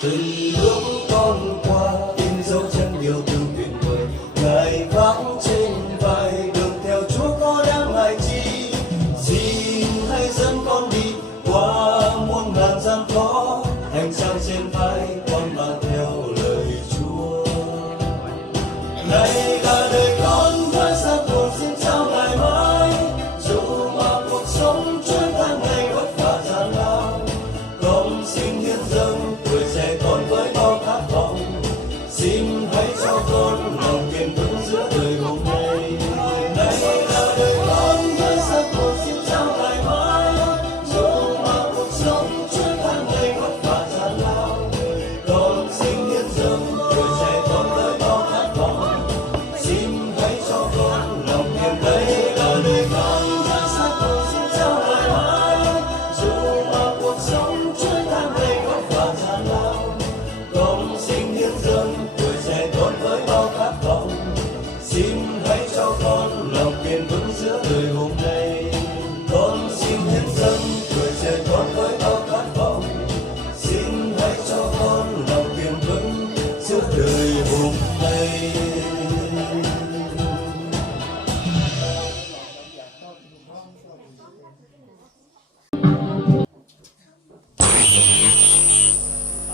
Từng lúc con qua in dấu chân yêu thương tuyệt vời, ngài vác trên vai đường theo Chúa có đáng ngại chi. Xin hãy dẫn con đi qua muôn ngàn gian khó, hành trang trên vai con mang theo lời Chúa. Này cả đời con với xác hồn xin trao ngài mãi, dù mà cuộc sống trôi tháng ngày vất vả gian lao, con xin hiến dâng tuổi trẻ con với bao khát vọng. Xin hãy cho con lòng kiên vững giữa đời hôm nay. Này là đời con với xác hồn xin trao ngài mãi, dù mà cuộc sống trôi tháng ngày vất vả gian lao, con xin hiến dâng tuổi trẻ con với bao khát vọng. Xin hãy cho con lòng kiên đây là đời con với xác hồn xin trao ngài mãi, dù mà cuộc sống trôi tháng ngày vất vả gian lao, con xin hiến dâng tuổi trẻ con với bao khát vọng. Xin hãy cho con lòng kiên vững giữa đời